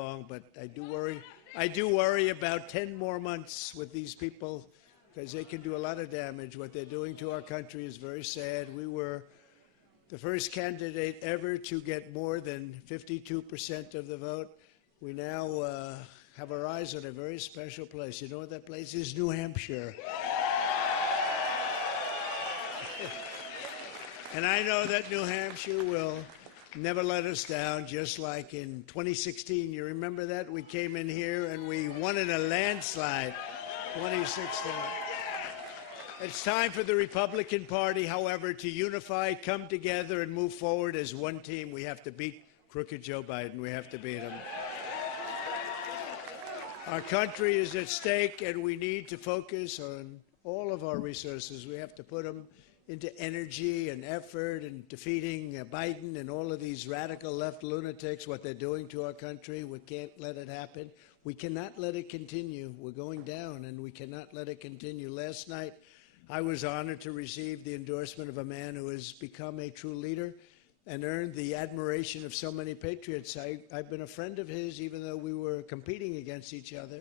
long, but I do worry. I do worry about 10 more months with these people because they can do a lot of damage. What they're doing to our country is very sad. We were the first candidate ever to get more than 52% of the vote. We now have our eyes on a very special place. You know what that place is? New Hampshire. And I know that New Hampshire will never let us down, just like in 2016. You remember that? We came in here and we won in a landslide, 2016. It's time for the Republican Party, however, to unify, come together, and move forward as one team. We have to beat crooked Joe Biden. We have to beat him. Our country is at stake, and we need to focus on all of our resources. We have to put them into energy and effort and defeating Biden and all of these radical left lunatics, what they're doing to our country. We can't let it happen. We cannot let it continue. We're going down, and we cannot let it continue. Last night, I was honored to receive the endorsement of a man who has become a true leader and earned the admiration of so many patriots. I've been a friend of his, even though we were competing against each other.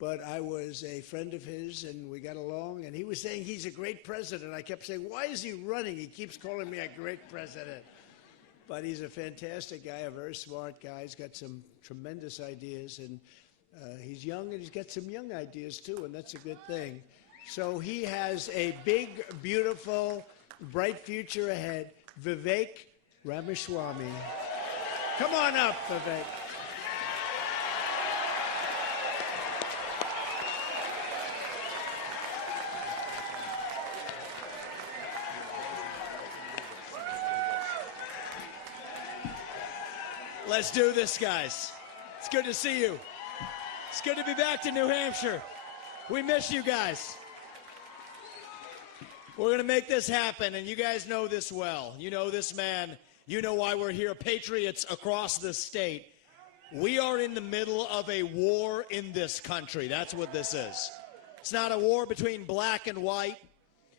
But I was a friend of his, and we got along, and he was saying he's a great president. I kept saying, why is he running? He keeps calling me a great president. But he's a fantastic guy, a very smart guy. He's got some tremendous ideas, and he's young, and he's got some young ideas, too, and that's a good thing. So he has a big, beautiful, bright future ahead. Vivek Ramaswamy. Come on up, Vivek. Let's do this, guys. It's good to see you. It's good to be back to New Hampshire. We miss you guys. We're going to make this happen, and you guys know this well. You know this man. You know why we're here. Patriots across the state. We are in the middle of a war in this country. That's what this is. It's not a war between black and white.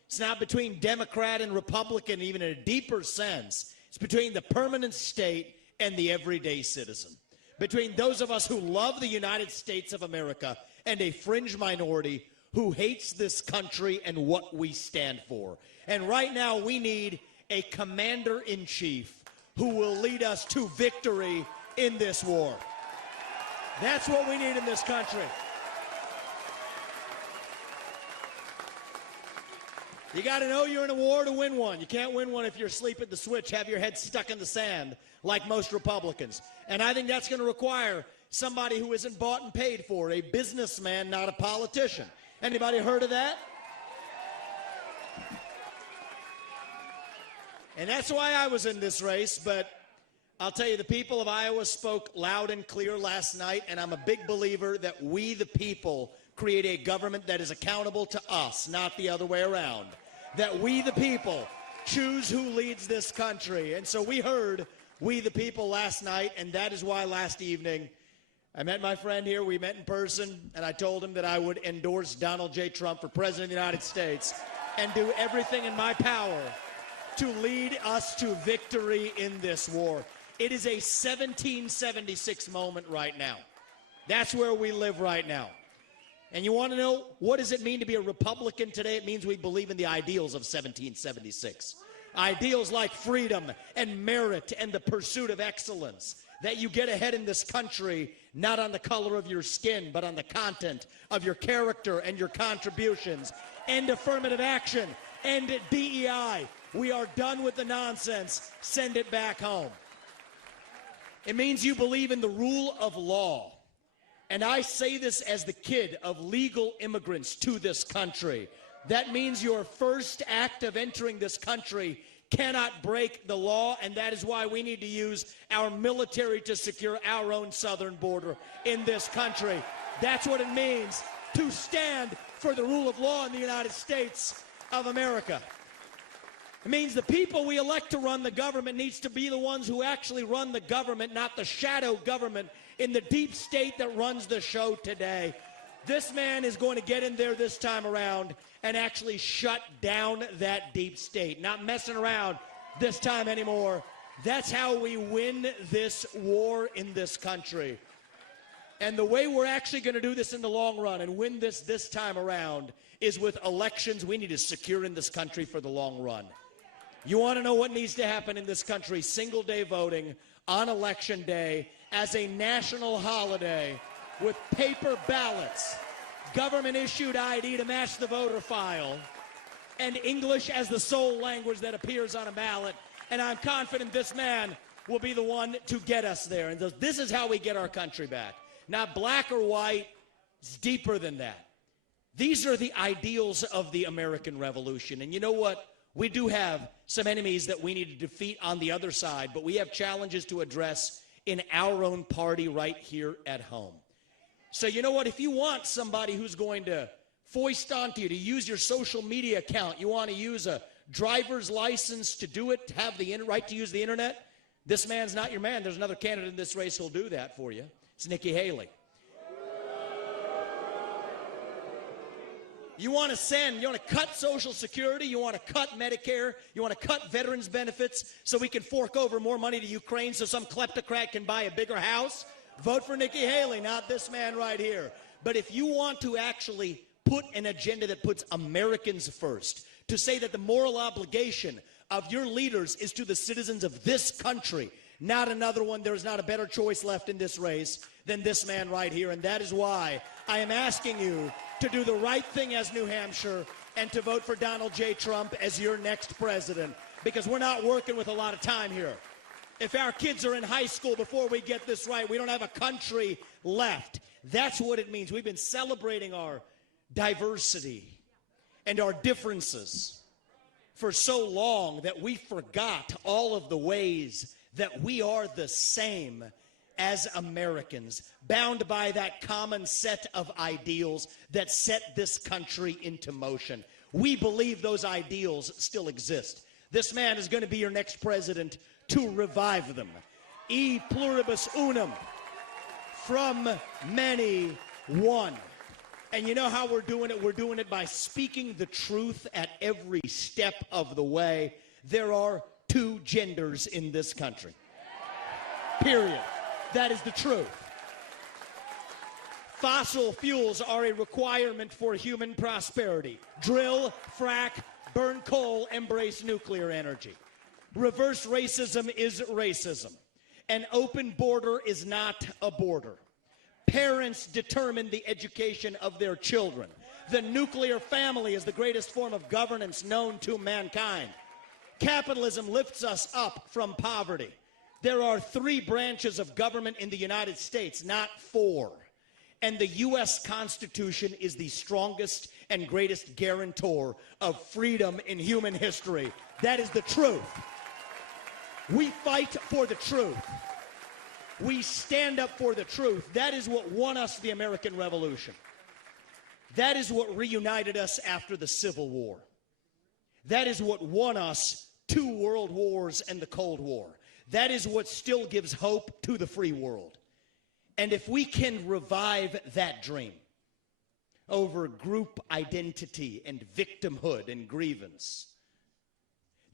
It's not between Democrat and Republican, even in a deeper sense. It's between the permanent state and the everyday citizen, between those of us who love the United States of America and a fringe minority who hates this country and what we stand for. And right now we need a commander-in-chief who will lead us to victory in this war. That's what we need in this country. You got to know you're in a war to win one. You can't win one if you're asleep at the switch, have your head stuck in the sand like most Republicans. And I think that's going to require somebody who isn't bought and paid for, a businessman, not a politician. Anybody heard of that? And that's why I was in this race, but I'll tell you, the people of Iowa spoke loud and clear last night, and I'm a big believer that we, the people, create a government that is accountable to us, not the other way around. That we, the people, choose who leads this country. And so we heard we, the people, last night, and that is why last evening I met my friend here. We met in person, and I told him that I would endorse Donald J. Trump for President of the United States and do everything in my power to lead us to victory in this war. It is a 1776 moment right now. That's where we live right now. And you want to know, what does it mean to be a Republican today? It means we believe in the ideals of 1776. Ideals like freedom and merit and the pursuit of excellence. That you get ahead in this country, not on the color of your skin, but on the content of your character and your contributions. End affirmative action. End DEI. We are done with the nonsense. Send it back home. It means you believe in the rule of law. And I say this as the kid of legal immigrants to this country. That means your first act of entering this country cannot break the law, and that is why we need to use our military to secure our own southern border in this country. That's what it means to stand for the rule of law in the United States of America. It means the people we elect to run the government needs to be the ones who actually run the government, not the shadow government in the deep state that runs the show today. This man is going to get in there this time around and actually shut down that deep state. Not messing around this time anymore. That's how we win this war in this country. And the way we're actually going to do this in the long run and win this time around is with elections we need to secure in this country for the long run. You want to know what needs to happen in this country? Single day voting on election day as a national holiday with paper ballots, government issued ID to match the voter file, and English as the sole language that appears on a ballot. And I'm confident this man will be the one to get us there. And this is how we get our country back. Not black or white, it's deeper than that. These are the ideals of the American Revolution. And you know what? We do have some enemies that we need to defeat on the other side, but we have challenges to address in our own party right here at home. So you know what? If you want somebody who's going to foist onto you to use your social media account, you want to use a driver's license to do it, to have the right to use the internet, this man's not your man. There's another candidate in this race who'll do that for you. It's Nikki Haley. You want to cut Social Security, you want to cut Medicare, you want to cut veterans benefits so we can fork over more money to Ukraine so some kleptocrat can buy a bigger house? Vote for Nikki Haley, not this man right here. But if you want to actually put an agenda that puts Americans first, to say that the moral obligation of your leaders is to the citizens of this country, not another one. There's not a better choice left in this race than this man right here. And that is why I am asking you to do the right thing as New Hampshire and to vote for Donald J. Trump as your next president, because we're not working with a lot of time here. If our kids are in high school before we get this right, we don't have a country left. That's what it means. We've been celebrating our diversity and our differences for so long that we forgot all of the ways that we are the same as Americans, bound by that common set of ideals that set this country into motion. We believe those ideals still exist. This man is going to be your next president to revive them. E pluribus unum, from many, one. And you know how we're doing it? We're doing it by speaking the truth at every step of the way. There are two genders in this country. Period. That is the truth. Fossil fuels are a requirement for human prosperity. Drill, frack, burn coal, embrace nuclear energy. Reverse racism is racism. An open border is not a border. Parents determine the education of their children. The nuclear family is the greatest form of governance known to mankind. Capitalism lifts us up from poverty. There are 3 branches of government in the United States, not 4. And the U.S. Constitution is the strongest and greatest guarantor of freedom in human history. That is the truth. We fight for the truth. We stand up for the truth. That is what won us the American Revolution. That is what reunited us after the Civil War. That is what won us 2 world wars and the Cold War. That is what still gives hope to the free world. And if we can revive that dream over group identity and victimhood and grievance,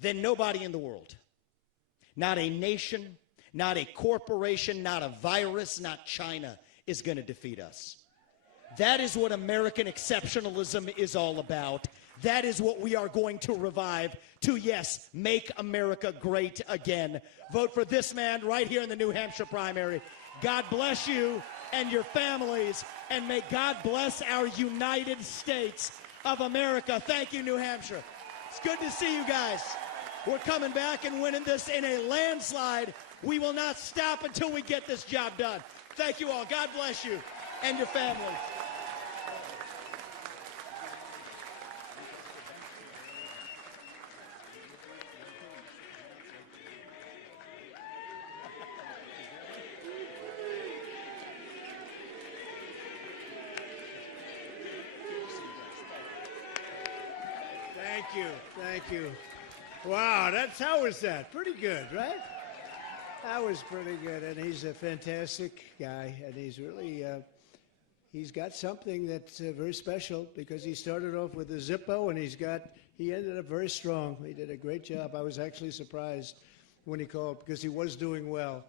then nobody in the world, not a nation, not a corporation, not a virus, not China, is going to defeat us. That is what American exceptionalism is all about. That is what we are going to revive to, yes, make America great again. Vote for this man right here in the New Hampshire primary. God bless you and your families, and may God bless our United States of America. Thank you, New Hampshire. It's good to see you guys. We're coming back and winning this in a landslide. We will not stop until we get this job done. Thank you all. God bless you and your families. Thank you. Thank you. Wow, how was that? Pretty good, right? That was pretty good. And he's a fantastic guy. And he's really, he's got something that's very special because he started off with a Zippo and he ended up very strong. He did a great job. I was actually surprised when he called because he was doing well.